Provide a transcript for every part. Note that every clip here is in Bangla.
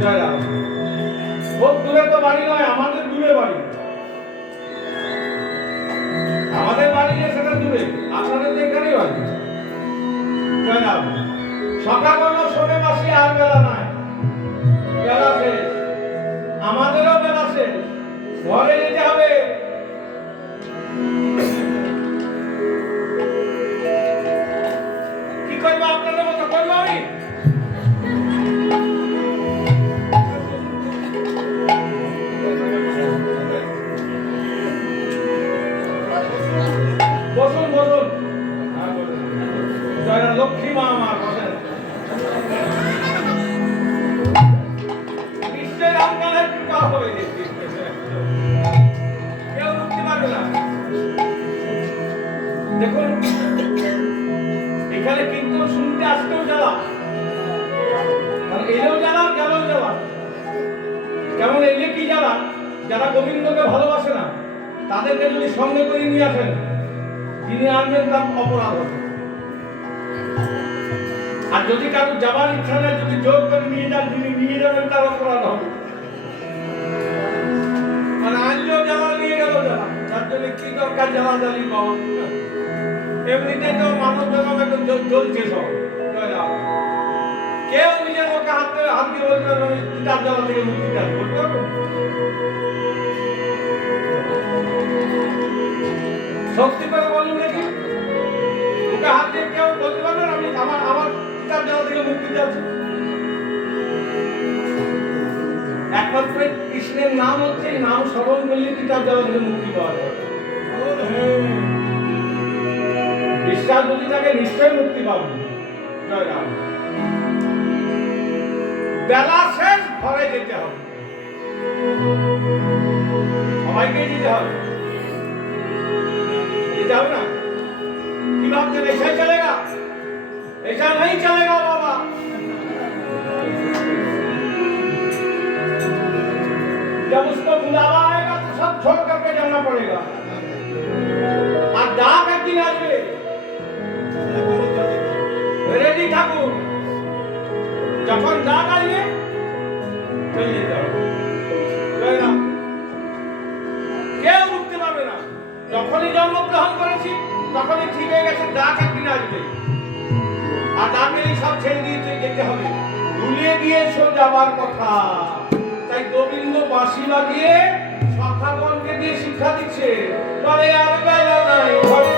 জয় রাম। খুব দূরে তো বাড়ি নয়, আমাদের দূরে বাড়ি। আমাদের বাড়ি যে সেটা দূরে, আপনাদের তো এখানেই বাড়ি। জয় রাম। সকাল হলো শোনে মাসি আর বেলা নাই, বেলা শেষ, আমাদেরও বেলা শেষ, ঘরে যেতে হবে। কি করবো আপনাদের মতো করবো আমি? বসুন বসুন। জয় লক্ষ্মী মা আমার বসেন। নিশ্চয় রামকালের কৃপা হবে, কেউ রুখতে পারবে না। দেখুন এখানে কিন্তু শুনতে আসতেও জ্বালা, এলেও জ্বালা গেলেও জ্বালা। কেমন এলে কি জ্বালা, যারা গোবিন্দকে ভালোবাসে না তাদেরকে যদি সঙ্গে করে নিয়ে আসেন, তিনি আনবেন তার অপরাধ হবে। আর যদি কারো যাবার ইচ্ছা নেই, যদি জোর করে নিয়ে যান, তিনি নিয়ে যাবেন, তার অপরাধ হবে। মানে আনলেও জ্বালা, নিয়ে গেল জ্বালা। তার জন্য কি দরকার জ্বালা জ্বালি বাবা? এমনিতে তো মানব জগৎ একদম জ্বলছে সব। কেউ নিজের মুখে হাত দিয়ে বলবে আমি তার জ্বালা থেকে মুক্তি চাই, বলতে পারবো? শক্তি করে বলুন দেখি, মুখে হাত দিয়ে কেউ বলতে পারবেন আমি আমার তার জ্বালা থেকে মুক্তি চাচ্ছি? একমাত্র কৃষ্ণের নাম হচ্ছে, নাম স্মরণ করলে তার জ্বালা থেকে মুক্তি পাওয়া যায়। বিশ্বাস যদি থাকে নিশ্চয়ই মুক্তি পাবেন। জয় রাম। বেলা শেষ, ঘরে যেতে হবে, সবাইকে যেতে হবে। যেতে হবে না? কি ভাবছেন ऐसा चलेगा? ऐसा नहीं चलेगा बाबा। जब उसको बुलावा आएगा तो सब छोड़ करके जाना पड़ेगा। और डाक एक दिन आएंगे, रेडी ठाकुर, যখন ডাক আসবে চলে যাও। কেউ উঠতে পারবে না। যখনই জন্মগ্রহণ করেছি তখনই ঠিক হয়ে গেছে, ডাক একদিন আসবে। আর ডাকে সব ছেড়ে দিয়ে যেতে হবে, ভুলিয়ে গিয়েছো যাবার কথা। তাই গোবিন্দ বাঁশি বাজিয়ে সখাগণকে দিয়ে শিক্ষা দিচ্ছে, বলে আর বেলা নাই, ঘরে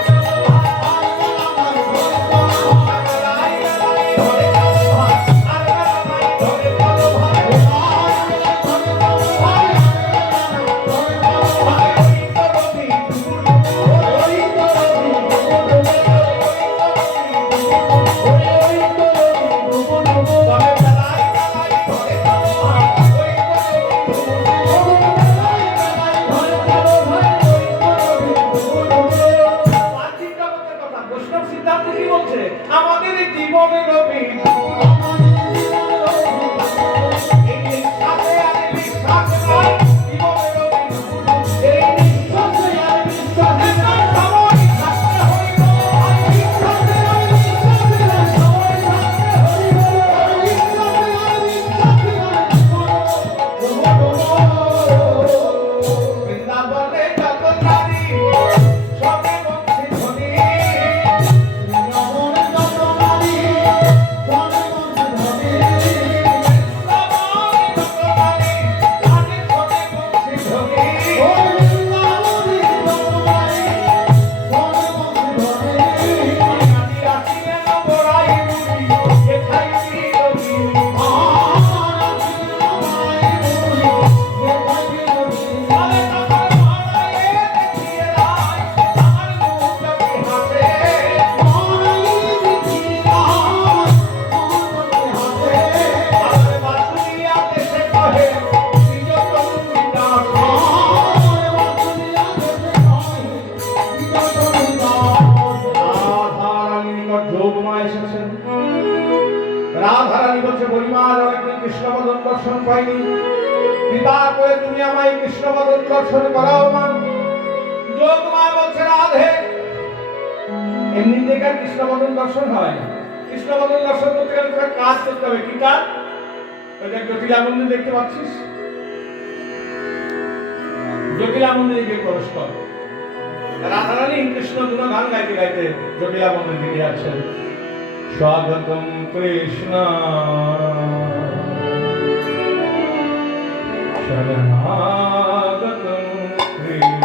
আমাদের জীবনের রাধারানী বলছে পরিমাণ অনেকদিন কৃষ্ণবদন দর্শন পাইনি, কৃপা করে তুমি আমায় কৃষ্ণবদন দর্শন করাও মা। যোগমা বলছে রাধে, এমনিতে কার কৃষ্ণবদন দর্শন হয়? কৃষ্ণবদন দর্শন করতে গেলে তোমাকে কাজ করতে হবে। কি কাজ? ওই দেখ জটিলা মন্দির দেখতে পাচ্ছিস? জটিলা মন্দিরে গিয়ে প্রবেশ কর। রাধারানী কৃষ্ণ গুণগান গাইতে গাইতে জটিলা মন্দির দিকে আছেন। স্বাগতম কৃষ্ণ শরণাগতম কৃষ্ণ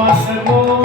Mas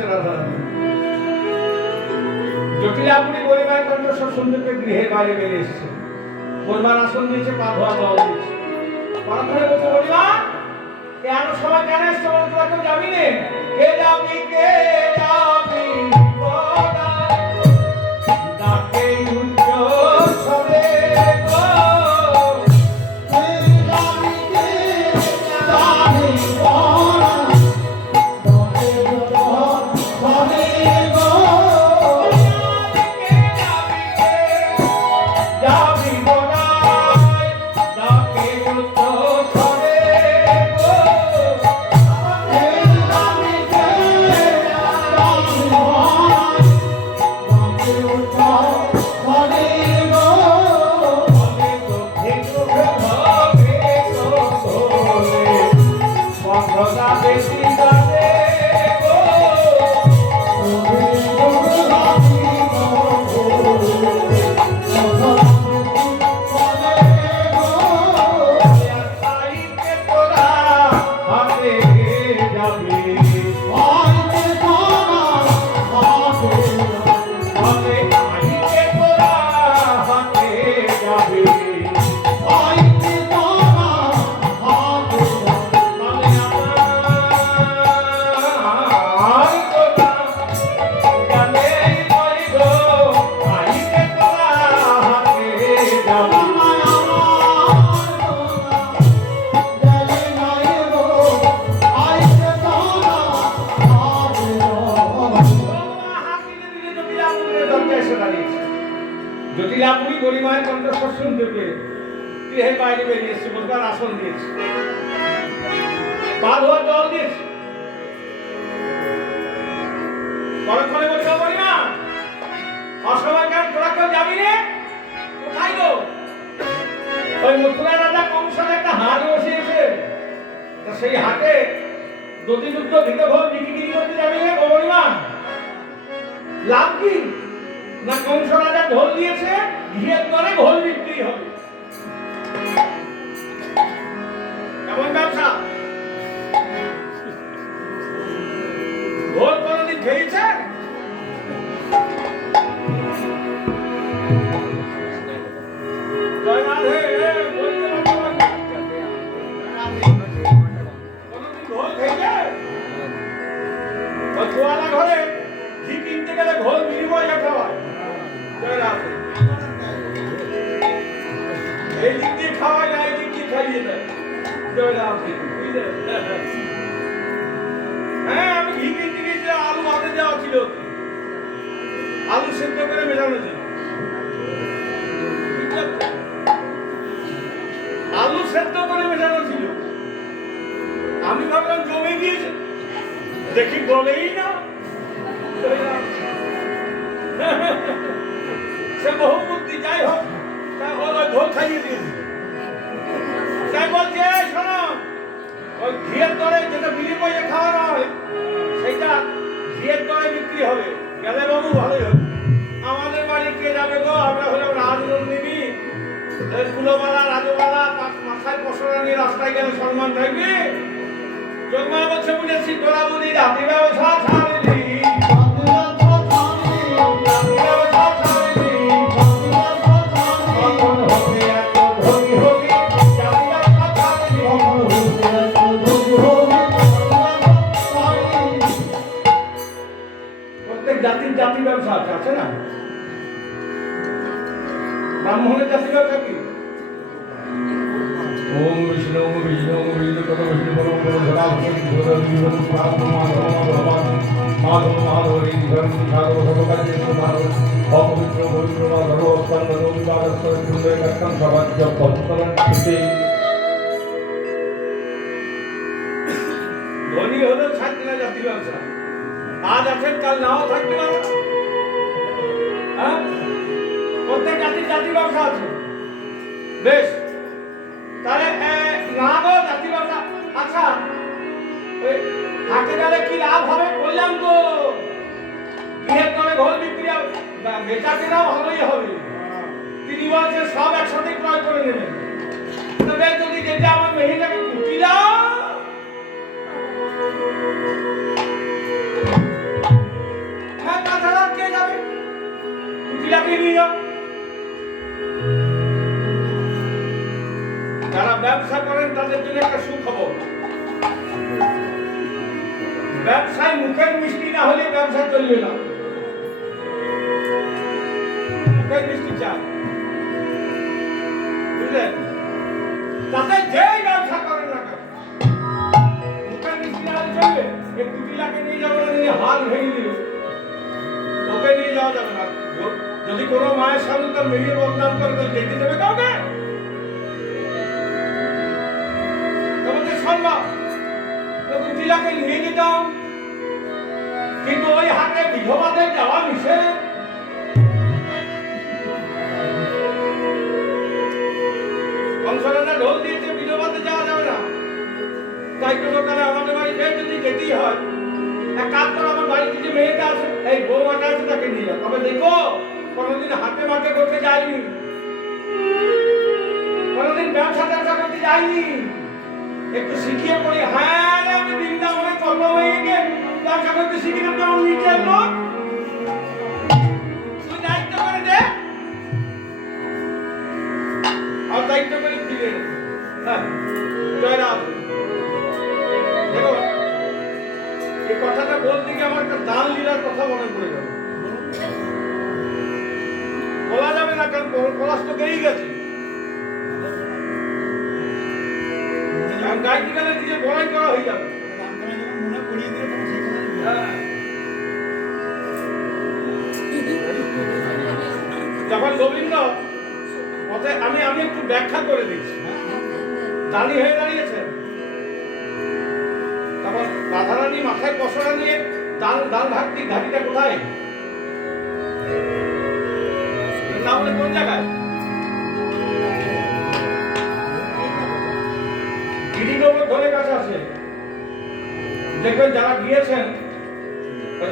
বসে রাধা রাধা। জটিলাপুরি পরিবার কণ্ঠস্বর শুনতে পেয়ে গৃহের বাইরে বেরিয়ে এসেছে। পরিবার আসন দিয়েছে, পা ধোয়া জল দিয়েছে। পরক্ষণে বলছে, বলিমা কেন সবাই কেন এসছো? তোরা কেউ যাবি নে? কে যাবি, কে যাবি ডাকে উচ্চ স্বরে গো, কে যাবি, কে যাবি জটিলাপুরি গরিমায়ের কণ্ঠস্বর শুনতে পেয়ে গৃহের বাইরে বেরিয়ে এসেছে। বলবার আসন দিয়েছে, পা ধোয়া জল দিয়েছে। পরক্ষণে বলছে, বলিমা অসময় কেন তোরা কেউ যাবি রে? কোথায় গো? ওই মথুরা রাজা কংসের একটা হাট বসিয়েছে, সেই হাটে দধিযুক্ত ভিতর ভোল বিক্রি করতে যাবি রে বলিমা? লাভ কি? না কংস রাজা ঢোল দিয়েছে, ঘিয়ের দরে ঘোল বিক্রি হবে। কেমন ব্যবসা? ঘোল কোনদিন খেয়েছে? ঘরে ঘি কিনতে গেলে ঘোল বিনিময় খাওয়ায়। এই দিক দিয়ে খাওয়ায় না, এই দিক দিয়ে খাইয়ে দেয়। হ্যাঁ, আমি ঘি কিনতে গিয়েছি, আলু ভাতে যাওয়া ছিল, আলু সেদ্ধ করে মেশানো ছিল। আলু সেদ্ধ করে মেশানো ছিল। আমি ভাবলাম জমে গিয়েছে, দেখি গলেই না। সে বহু বুদ্ধি, যাই হোক ঘোল খাইয়ে দিয়েছে। তাই বলছে, শোনো, ওই ঘিয়ের দরে যেটা বিনিময়ে খাওয়ানো হয় সেটা ঘিয়ের দরে বিক্রি হবে। গেলে বাবু ভালোই হবে। আমাদের বাড়ি কে যাবে গো? আমরা হলাম রাজনন্দিনী, কুলোবালা রাজবালা, মাথায় পশরা নিয়ে রাস্তায় গেলে সম্মান থাকবে। যোগমা বলছে, বুঝেছি তোরা বুঝি জাতি ব্যবসা ছাড়লি, জাতির জাতি ব্যবসা আছে না? ব্রাহ্মণের জাতি ব্যবসা কি? ওম বিষ্ণু ওম বিষ্ণু ওম বিষ্ণু কত বিষ্ণু বলো বলো ধরা ধরা জীবন প্রাণ মাধব ভগবান মাধব মাধব রে ধর্ম সাধব ভগবান যে মাধব অপবিত্র পবিত্র বা ধর্ম স্পন্দ বিবাদ সুন্দর কাম সবাজ্য পবিত্রন করতে ধনী হলো ছাত্রীরা জাতি ব্যবসা। আজ আছেন, কাল নাও থাকতে পারে। হ্যাঁ, প্রত্যেক জাতির জাতি ব্যবসা আছে। বেশ, তাহলে না গো জাতি ব্যবসা। আচ্ছা, ওই হাটে গেলে কি লাভ হবে? বললাম তো গৃহের দরে ঘোল বিক্রি বেচা কেনাও ভালোই হবে। তিনি বলছেন সব একসাথে ক্রয় করে নেবেন। তবে যদি যেটা আমার মেয়েটাকে কুটি দাও ব্যবসা করেন তাদের জন্য একটা সুখবর। ব্যবসায় মুখের মিষ্টি না হলে ব্যবসা চলবে না। মুখের মিষ্টি চাই, বুঝলেন? তাতে যেই ব্যবসা করেন না কেন মুখের মিষ্টি না হলে চলবে। এই কুটিলাকে নিয়ে যাবো না, নিয়ে হাল ভেঙে দিল, ওকে নিয়ে যাওয়া যাবে না। যদি কোনো মায়ের সামনে তার মেয়ের বদনাম করে তাহলে দেখতে দেবে কাউকে? তোমাদের সম্ভব কুটিলাকে নিয়ে যেতাম, কিন্তু ওই হাটে বিধবাদের যাওয়া নিষেধ। কংসরাজা ঢোল দিয়েছে, বিধবাদের যাওয়া যাবে না। তাই কোনো কালে আমাদের বাড়িতে যদি যেতেই হয়, এক কাজ করো, আমার বাড়িতে যে মেয়েটা আছে, এই বৌমাটা আছে, তাকে নিয়ে যাও। তবে দেখো কোনোদিন হাতে মাঠে করতে যায়নি, কোনোদিন ব্যবসা ট্যাবসা করতে যায়নি। একটু শিখিয়ে পড়ি। হ্যাঁ রে, আমি বৃন্দাবনে কর্ম হয়ে গিয়ে ব্যবসা করতে শিখি না, আমার নিজের লোক। তুই দায়িত্ব করে দে, আর দায়িত্ব করে ফিরে এনে। হ্যাঁ, জয়রাম। দেখো এই কথাটা বলতে গিয়ে আমার একটা দান লীলার কথা মনে পড়ে গেল। বলা যাবে না কারণ পলাশ তো গেই গেছে। গাইতে গেলে নিজে বড়াই করা হয়ে যাবে। যখন গোবিন্দ পথে, আমি একটু ব্যাখ্যা করে দিচ্ছি। দাঁড়ি হয়ে দাঁড়িয়েছেন, তখন রাধারানী মাথায় পশরা নিয়ে ডাল ঘাটিটা কোথায় না বলে কোন জায়গায়? গিরি গোবর্ধনের কাছে আছে। দেখবেন যারা গিয়েছেন,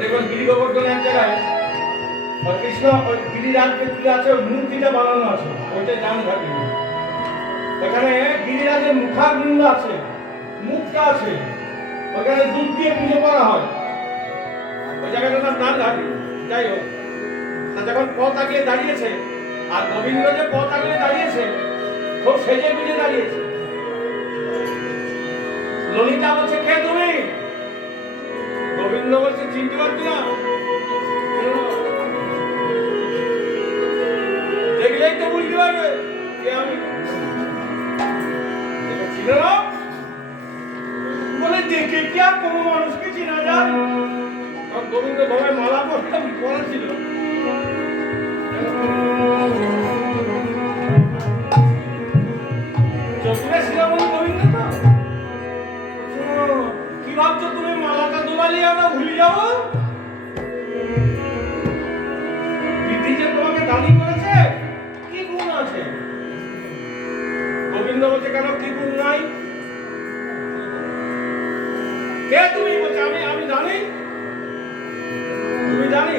দেখবেন গিরি গোবর্ধনের এক জায়গায় কৃষ্ণ গিরিরাজকে তুলে আছে, ওই মূর্তিটা বানানো আছে, ওইটা ডান ঘাটি। ওখানে গিরিরাজের মুখারবিন্দ আছে, মুখটা আছে, ওখানে দুধ দিয়ে পুজো করা হয়। ওই জায়গাটার নাম ডান ঘাটি। যাই হোক, যখন পথ আগিয়ে দাঁড়িয়েছে, আর গোবিন্দ যে পথ আগিয়ে দাঁড়িয়েছে খুব সেজে গুজে দাঁড়িয়েছে। ললিতা বলছে, কে তুমি? গোবিন্দ বলছে, চিনতে পারছি না, দেখলেই তো বুঝতে পারবে কে আমি। চিনে না বলে, দেখে কি আর কোনো মানুষকে চেনা যায়? কারণ গোবিন্দ গলায় মালা পরা ছিল। চতুরে শিরামণি গোবিন্দ তো। কি ভাবছো তুমি মালাটা দোলালি আমরা ভুলে যাবো? বিধি যে তোমাকে দানি করেছে, কি গুণ আছে? গোবিন্দ বলছে, কেন কি গুণ নাই? কে তুমি? বলছে, আমি জানি। তুমি জানি?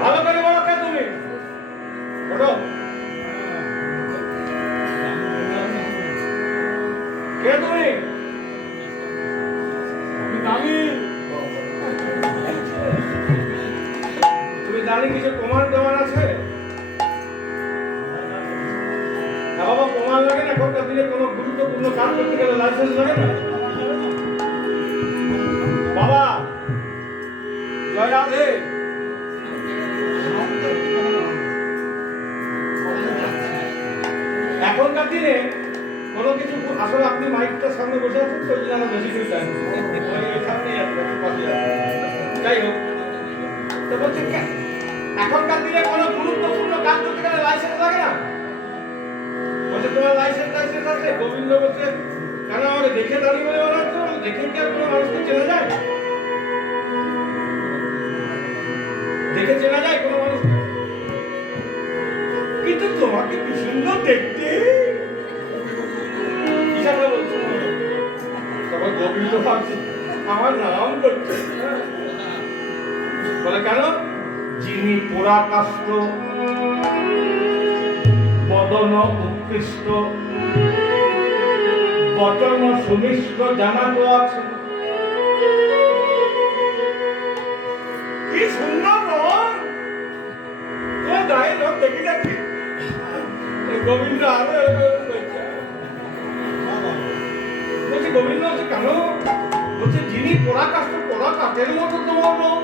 ভালো করে বলো, কে তুমি? বলো, কে তুমি? জানি। তুমি জানি কিছু প্রমাণ দেওয়ার আছে? বাবা, প্রমাণ লাগে না? এখনকার দিনে কোনো গুরুত্বপূর্ণ কাজ করতে গেলে লাইসেন্স লাগে না? বাবা, জয় রাধে। এখনকার দিনে কোনো কিছু, আসলে আপনি মাইকটার সামনে বসে আছেন তো, ওই জন্য বেশি করে টাইম সামনেই আছে, যাই হোক। তো বলছে, এখনকার দিনে কোনো গুরুত্বপূর্ণ কাজ করতে গেলে লাইসেন্স লাগে না? বলছে, তোমার লাইসেন্স আছে? গোবিন্দ বলছে, কেন আমাকে দেখে দাঁড়িয়ে বলে বলা হচ্ছে? দেখে কি আর কোনো মানুষকে চেনা যায়? দেখে চেনা যায় কোনো মানুষকে? কিন্তু তোমাকে কি সুন্দর দেখতে। তখন গোবিন্দ ভাবছে, আমার নাম করছে। বলে, কেন? যিনি পুরাকাষ্ঠ, বদন উৎকৃষ্ট, বচন সুমিষ্ট, জানাতো আছে। কি সুন্দর রং, তোমার গায়ে রং দেখি দেখি। গোবিন্দ আরো কেন? বলছে যিনি পোড়া কাঠের মতো তোমার রং,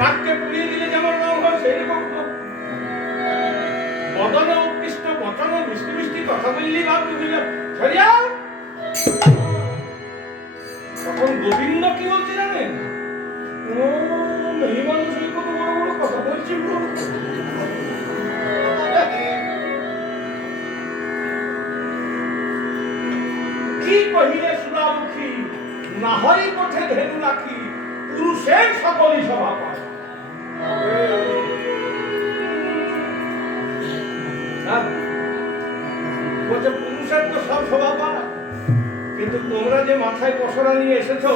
কাঠকে পুড়িয়ে দিলে যেমন রং হয় সেরকম বদনে উৎকৃষ্ট বচনে মিষ্টি মিষ্টি কথা বললি ভাব তুমি সরিয়া। তখন গোবিন্দ কি বলছে জানেন? ও মেয়ে মানুষ কত বড় বড় কথা বলছিল। কি কহিলে সুরামুখী, না হয় পথে ধেনু রাখি, পুরুষের সকলই স্বভাব হয়। বলছে পুরুষের তো সব স্বভাব হয়, কিন্তু তোমরা যে মাথায় পসরা নিয়ে এসেছো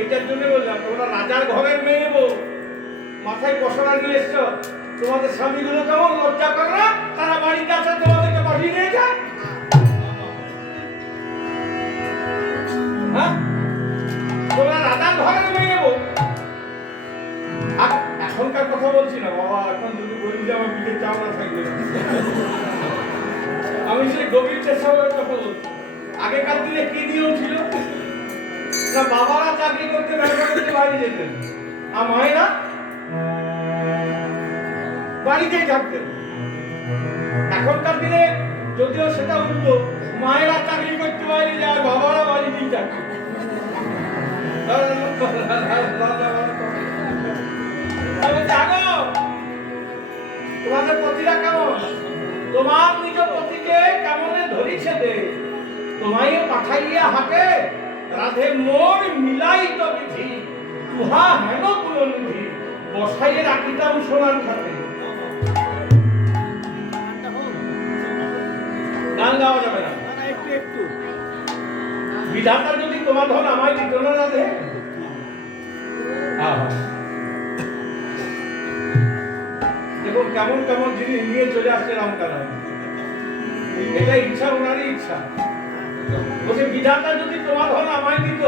এটার জন্য বললাম, তোমরা রাজার ঘরের মেয়ে বউ, মাথায় পসরা নিয়ে এসছো, তোমাদের স্বামীগুলো কেমন লজ্জা করে না? তারা বাড়িতে আছে তোমাদেরকে পাঠিয়ে নিয়ে যায়। তোমরা রাজার ঘরের মেয়ে বউ। এখনকার কথা বলছি না বাবা, এখন যদি বলি যে আমার পিঠে চামড়া থাকবে না। আমি সেই গভীর চেষ্টার কথা বলছি। আগেকার দিনে কি নিয়ম ছিল না, বাবারা চাকরি করতে ব্যবসা করতে বাড়ি যেতেন, আর মায়েরা বাড়িতেই থাকতেন। এখনকার দিনে যদিও সেটা উল্টো, মায়েরা চাকরি করতে বাইরে যায়, বাবারা বাড়িতেই থাকে। তোমাদের পতিরা কেমন? তোমার নিজ পতিকে কেমনে ধরিছে দে, তোমায় পাঠাইয়া হাতে রাধে মোর মিলাইত বিধি, তুহা হেন কুলনিধি বসাইয়ে রাখিতাম সোনার খাতে। গান গাওয়া যাবে না, একটু বিধাতা যদি তোমার ধন আমায় দিত না রাধে। দেখুন কেমন কেমন জিনিস নিয়ে চলে আসছে রামকানায়, এটা ইচ্ছা, ওনারই ইচ্ছা। বলছে বিধাতা যদি তোমার ধন আমায় দিত,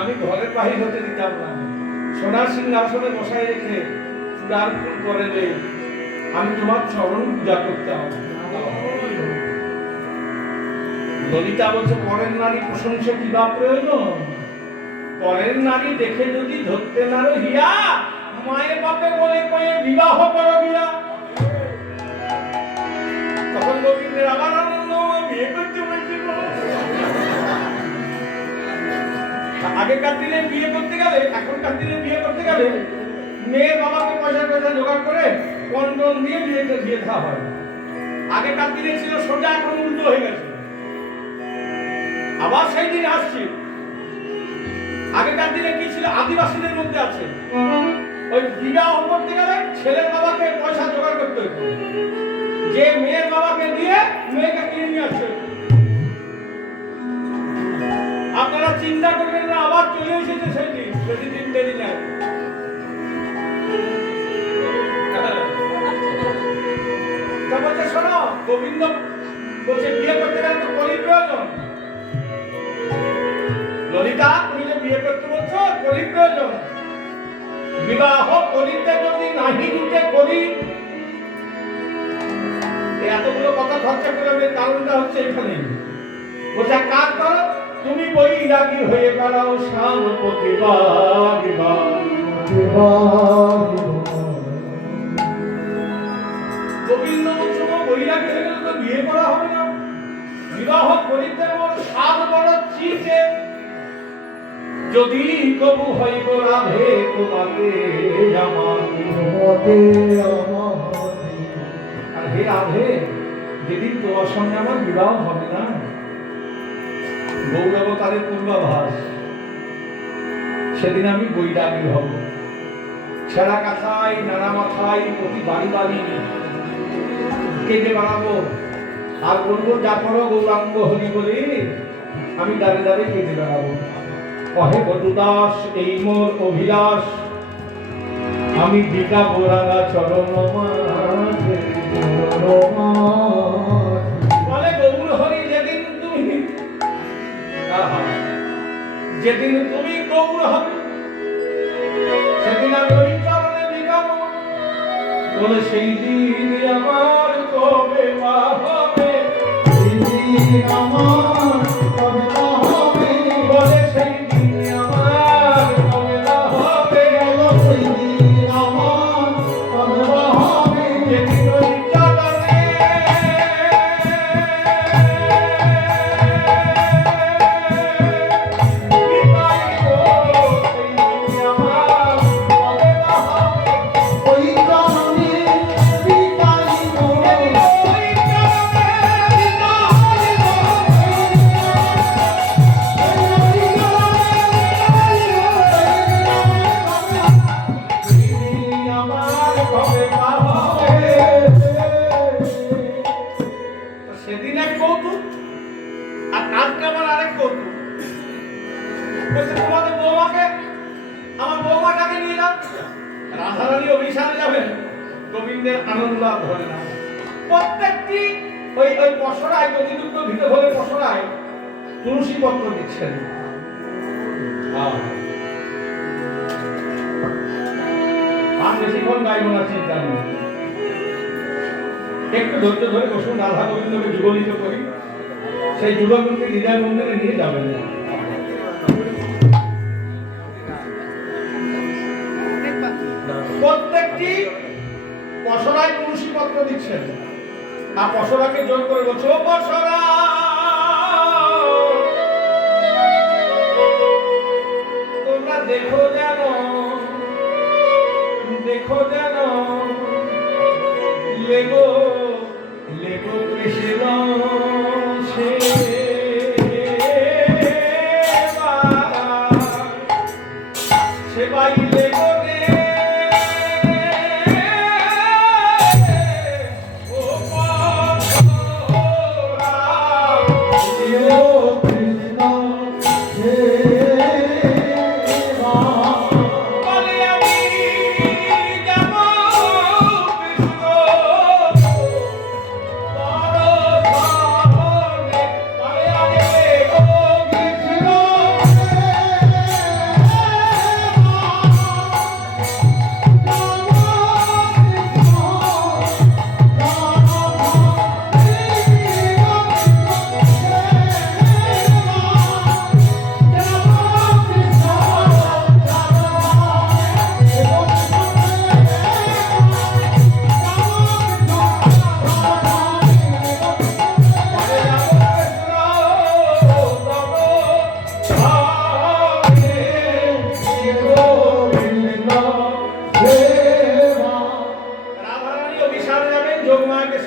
আমি ঘরের বাহির হতে দিতাম না, সোনার সিংহাসনে বসাই রেখে চূড়ার ফুল করে দে, আমি তোমার চরণ পূজা করতাম। ললিতা বলছে পরের নারী প্রশংসা কি বা প্রয়োজন, পরের নারী দেখে যদি ধরতে না রহিয়া, মায়ের বাপে বলে কয়ে বিবাহ করো গিয়া। তখন গোবিন্দের আবার আনন্দ, বিয়ে করতে বলছিল। আগেকার দিনে বিয়ে করতে গেলে, এখনকার দিনে বিয়ে করতে গেলে মেয়ের বাবাকে পয়সা জোগাড় করে কন্ডম দিয়ে বিয়েটা দিয়ে দেওয়া হয়। আগেকার দিনে ছিল সোজা, এখন উল্টো হয়ে গেছে। আবার সেই দিন আসছে। আগেকার দিনে কি ছিল, আদিবাসীদের মধ্যে আছে, ওই বিবাহ করতে গেলে ছেলের বাবাকে পয়সা জোগাড় করতে হতো, যে মেয়ের বাবাকে দিয়ে মেয়েকে কিনে নিয়ে আসছে। আপনারা চিন্তা করবেন না, আবার চলে এসেছে সেই দিন, বেশি দিন দেরি নাই। বলছে শোনো, গোবিন্দ বলছে বিয়ে করতে গেলে তো কলির প্রয়োজন। ললিতা তুমি যে বিয়ে করতে বলছো, কলির প্রয়োজন। বিবাহ করিতে যদি নাহি দিতে করি, এতগুলো কথা খরচা করবে, কারণটা হচ্ছে এখানে। বলছে কাজ করো, তুমি বৈরাগী হয়ে বেড়াও, শাম গোবিন্দ বলছো বৈরাগী হয়ে গেলে তো বিয়ে করা হবে না। বিবাহ করিতে মোর 7 বড় চিঠে, যদি কবু হইব রাধে তোমাকে আমার। আর হে রাধে, যেদিন তোমার সঙ্গে আমার বিবাহ হবে না, গৌরবতারের পূর্বাভাস, সেদিন আমি বৈরাগী হব। ছেঁড়া কাঁথায় নানা মাথায় প্রতি বাড়ি বাড়ি কেঁদে বেড়াবো, আর বলবো যা করো গৌরাঙ্গ হরি বলে আমি দাঁড়ে দাঁড়ে কেঁদে বেড়াবো। কহে বটুদাস এই মোর অভিলাষ, আমি বিকাবো রাঙা চরণ মাঝে। বলে গৌর হরি যেদিন তুমি, যেদিন তুমি গৌর হবে, সেদিন আমি ওই চরণে বিকাবো। বলে সেই দিন আমার কবে মা হবে, সেই দিন আমার কবে মা হবে। রাধারানী অভিসারে যাবেন, গোবিন্দের আনন্দ লাভ হবে না। প্রত্যেকটি ওই ওই পসরায় গতিযুক্ত ভিতরে পসরায় তুলসী পত্র দিচ্ছেন। আর বেশিক্ষণ গাইব না, চিন্তা নেই, একটু ধৈর্য ধরে বসুন, রাধা গোবিন্দকে যুগলিত করি, সেই যুগলকে হৃদয় মন্দিরে নিয়ে যাবেন। প্রত্যেকটি পসরায় তুলসী পত্র দিচ্ছেন, আর পসরাকে জোর করে বলছে, ও পসরা তোমরা দেখো যেন, দেখো যেন লেগো লেগো কৃষ্ণ সেবাই লেগো রে ও কৃষ্ণ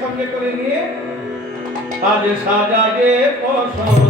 সঙ্গে করে নিয়ে আজ সাজায়ে পছন্দ